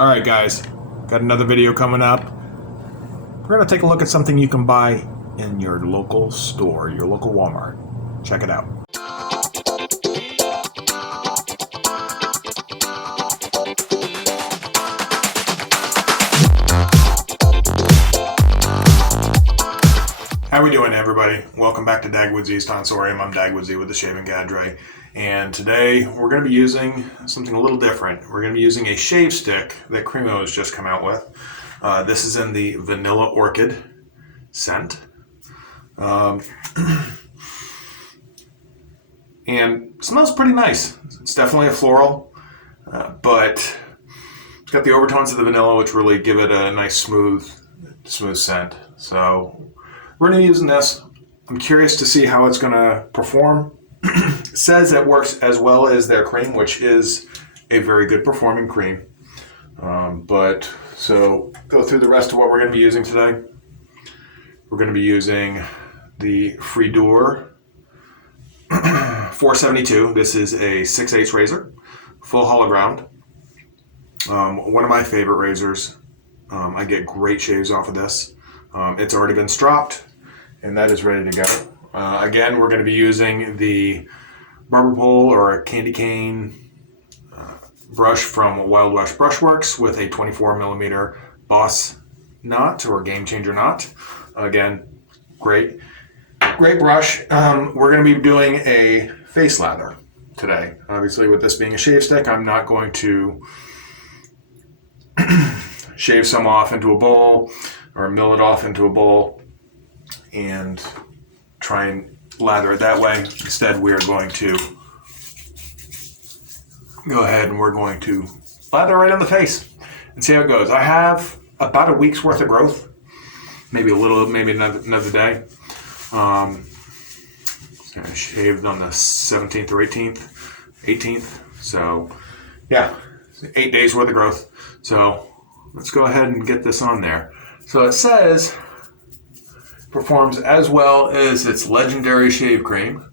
Alright guys, got another video coming up. We're going to take a look at something you can buy in your local store, your local Walmart. Check it out. How we doing, everybody? Welcome back to Dagwood's East Tonsorium. I'm Dagwood Z with the Shaving Gadre, and today we're going to be using something a little different. We're going to be using a shave stick that Cremo has just come out with. This is in the Vanilla Orchid scent, and smells pretty nice. It's definitely a floral, but it's got the overtones of the vanilla, which really give it a nice smooth scent. So we're going to be using this. I'm curious to see how it's going to perform. It says it works as well as their cream, which is a very good performing cream. So go through the rest of what we're going to be using today. We're going to be using the Friodur 472. This is a 6/8 razor, full hollow ground. One of my favorite razors. I get great shaves off of this. It's already been stropped, and that is ready to go. Again, we're going to be using the barber pole or a candy cane brush from Wild West Brushworks with a 24mm boss knot or game changer knot. Again, great brush. We're going to be doing a face lather today. Obviously, with this being a shave stick, I'm not going to shave some off into a bowl or mill it off into a bowl and try and lather it that way. Instead, we're going to go ahead and we're going to lather right on the face and see how it goes. I have about a week's worth of growth, maybe another day. I shaved on the 17th or 18th. So yeah, 8 days worth of growth. So let's go ahead and get this on there. So it says performs as well as its legendary shave cream.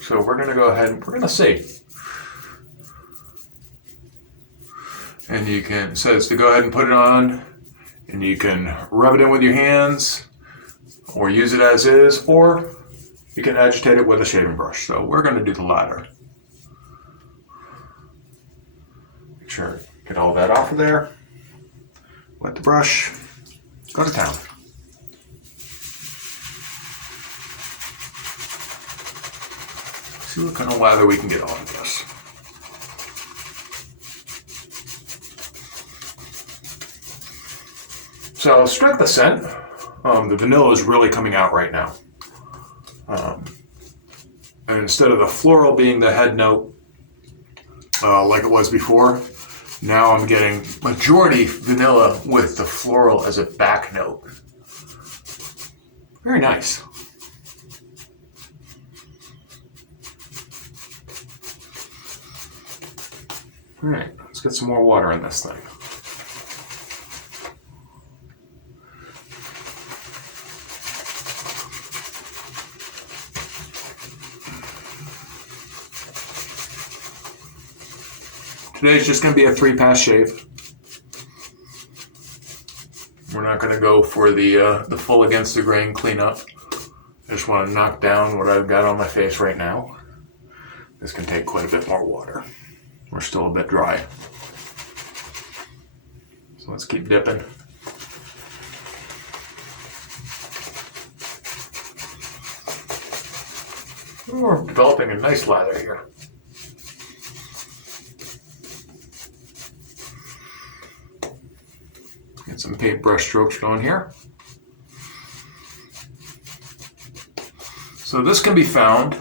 So we're going to go ahead and we're going to see. And it says to go ahead and put it on, and you can rub it in with your hands or use it as is, or you can agitate it with a shaving brush. So we're going to do the latter. Make sure get all that off of there. Wet the brush, go to town. See what kind of lather we can get on this. So strength of scent, the vanilla is really coming out right now. And instead of the floral being the head note, like it was before, now I'm getting majority vanilla with the floral as a back note. Very nice. All right, let's get some more water in this thing. Today's just going to be a 3-pass shave. We're not going to go for the full against the grain cleanup. I just want to knock down what I've got on my face right now. This can take quite a bit more water. We're still a bit dry. So let's keep dipping. We're developing a nice lather here. Get some paintbrush strokes going here. So this can be found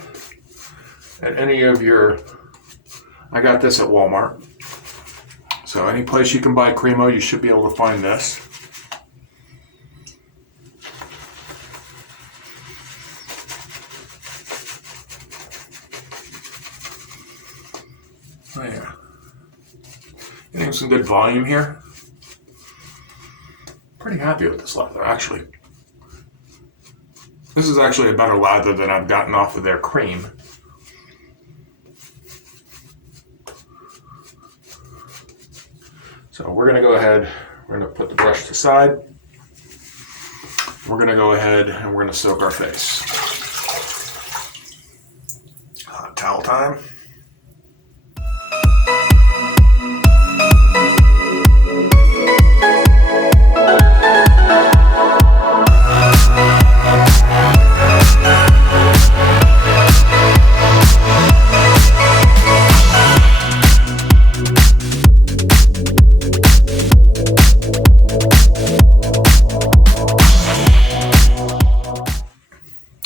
at any of your, I got this at Walmart. So any place you can buy Cremo, you should be able to find this. Oh yeah. Getting some good volume here. Pretty happy with this lather, actually. This is actually a better lather than I've gotten off of their cream. So we're going to go ahead, we're going to put the brush to the side. We're going to go ahead and we're going to soak our face. Hot towel time.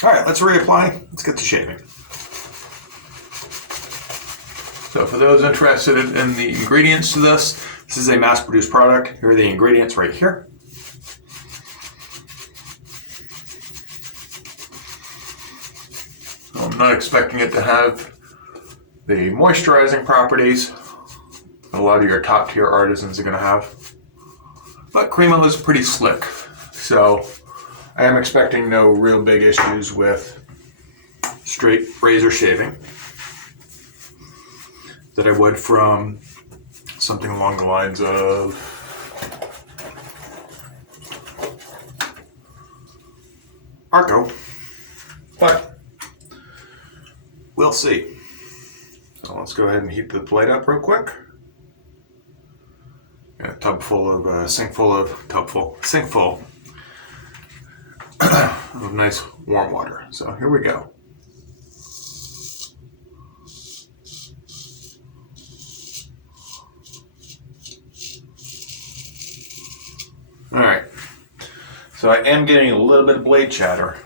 All right, let's reapply. Let's get to shaving. So for those interested in the ingredients to this is a mass-produced product. Here are the ingredients right here. I'm not expecting it to have the moisturizing properties a lot of your top-tier artisans are going to have. But Cremo is pretty slick, so I am expecting no real big issues with straight razor shaving that I would from something along the lines of Arco, but we'll see. So let's go ahead and heat the blade up real quick. Got a sink full of nice warm water. So here we go. All right. So I am getting a little bit of blade chatter.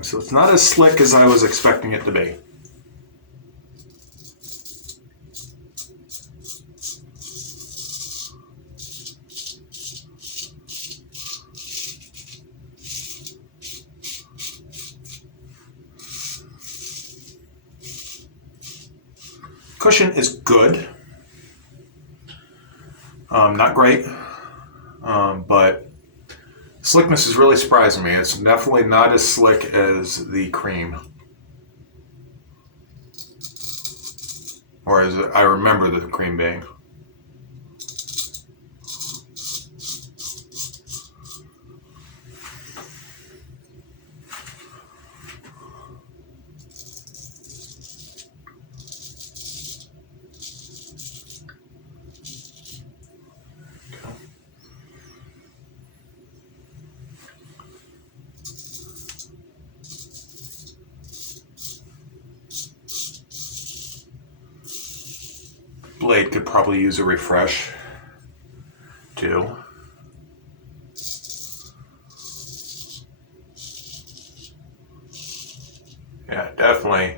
So it's not as slick as I was expecting it to be. Cushion is good, not great, but slickness is really surprising me. It's definitely not as slick as the cream, or as I remember the cream being. Blade could probably use a refresh too. Yeah, definitely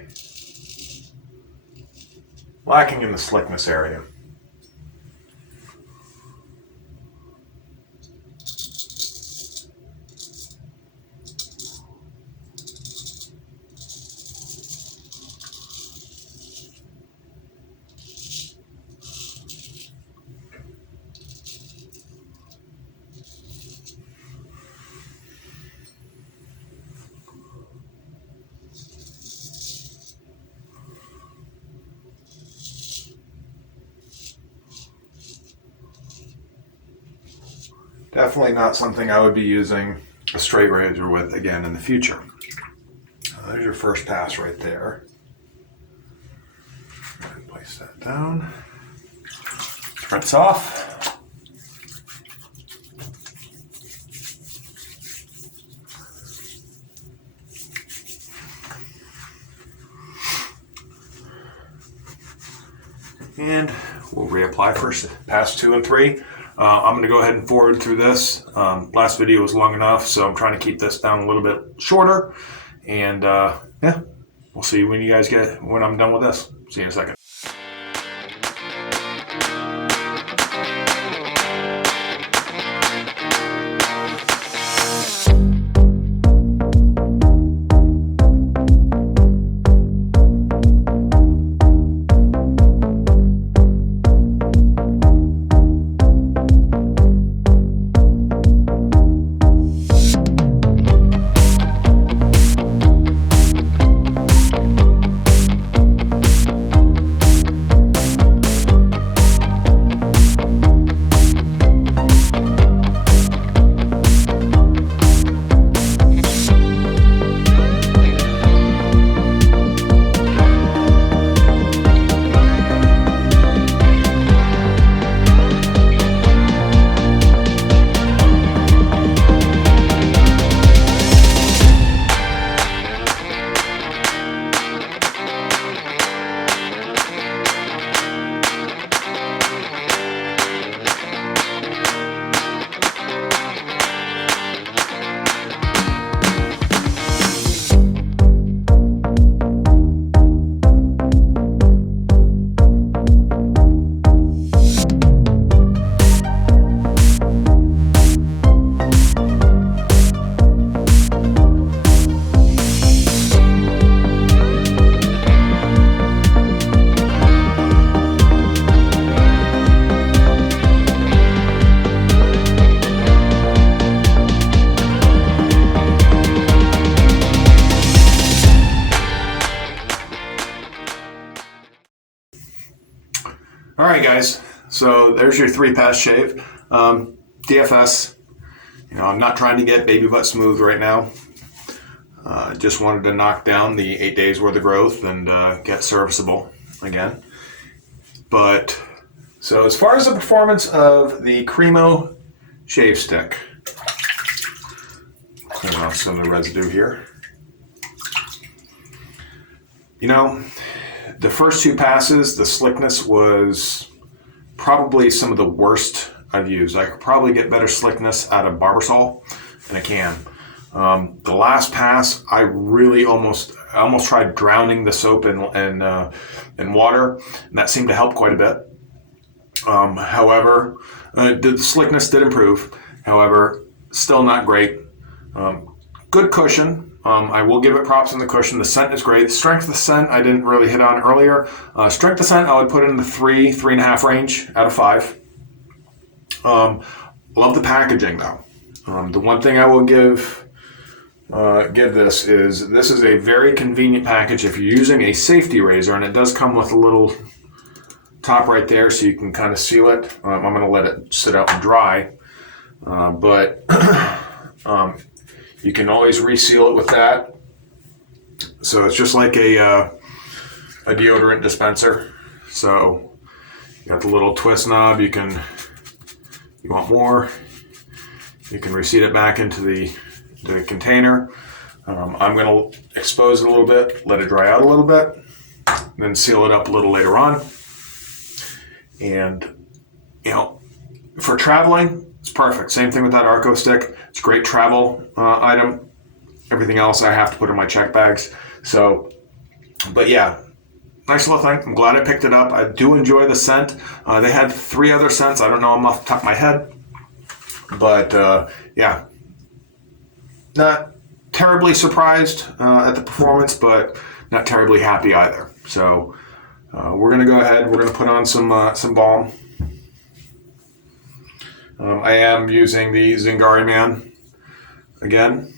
lacking in the slickness area. Definitely not something I would be using a straight razor with again in the future. There's your first pass right there. Place that down. Rinse off. And we'll reapply for pass 2 and 3. I'm going to go ahead and forward through this. Last video was long enough, so I'm trying to keep this down a little bit shorter. And yeah, we'll see when I'm done with this. See you in a second. All right, guys. So there's your 3-pass shave. DFS. I'm not trying to get baby butt smooth right now. Just wanted to knock down the 8 days worth of growth and get serviceable again. But so as far as the performance of the Cremo Shave Stick, clean off some of the residue here. The first 2 passes, the slickness was probably some of the worst I've used. I could probably get better slickness out of Barbasol than I can. The last pass, I really almost tried drowning the soap in water, and that seemed to help quite a bit. However, the slickness did improve. However, still not great. Good cushion. I will give it props on the cushion. The scent is great. Strength of the scent, I didn't really hit on earlier. Strength of scent, I would put in the 3.5 range out of 5. Love the packaging though. The one thing I will give this is a very convenient package if you're using a safety razor, and it does come with a little top right there so you can kind of seal it. I'm going to let it sit out and dry, but you can always reseal it with that. So it's just like a deodorant dispenser. So you got the little twist knob. You want more, you can reseat it back into the container. I'm going to expose it a little bit, let it dry out a little bit, then seal it up a little later on. And, for traveling, it's perfect. Same thing with that Arco stick. It's a great travel item. Everything else I have to put in my check bags. So, but yeah, nice little thing. I'm glad I picked it up. I do enjoy the scent. They had 3 other scents. I don't know them off the top of my head. But yeah, not terribly surprised at the performance, but not terribly happy either. So we're going to go ahead. We're going to put on some balm. I am using the Zingari Man again.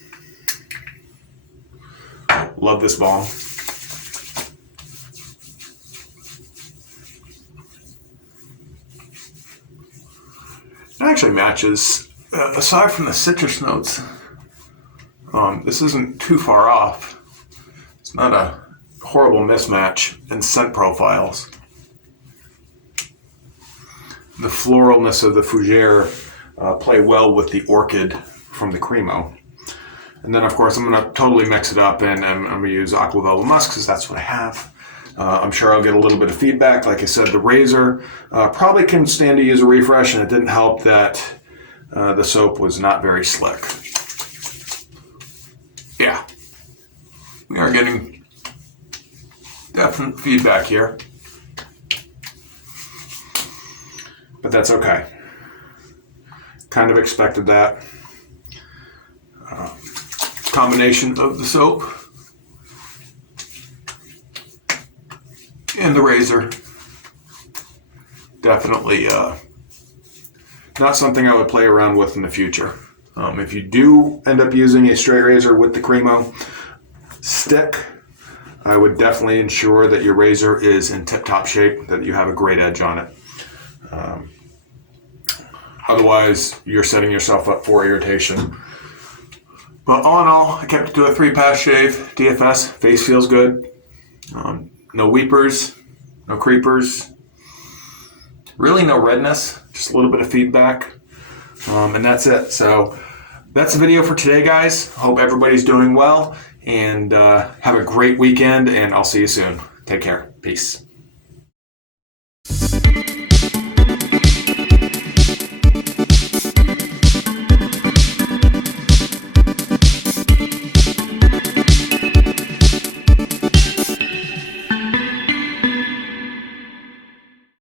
Love this balm. It actually matches, aside from the citrus notes, this isn't too far off. It's not a horrible mismatch in scent profiles. The floralness of the fougere play well with the orchid from the Cremo. And then, of course, I'm going to totally mix it up, and I'm going to use Aqua Velva Musk because that's what I have. I'm sure I'll get a little bit of feedback. Like I said, the razor probably can stand to use a refresh, and it didn't help that the soap was not very slick. Yeah, we are getting definite feedback here, but that's okay. Kind of expected that. Combination of the soap and the razor, definitely not something I would play around with in the future. If you do end up using a straight razor with the Cremo stick, I would definitely ensure that your razor is in tip-top shape, that you have a great edge on it. Otherwise, you're setting yourself up for irritation. But all in all, I kept it to a 3-pass shave, DFS. Face feels good. No weepers, no creepers. Really no redness, just a little bit of feedback. And that's it. So that's the video for today, guys. Hope everybody's doing well, and have a great weekend, and I'll see you soon. Take care. Peace.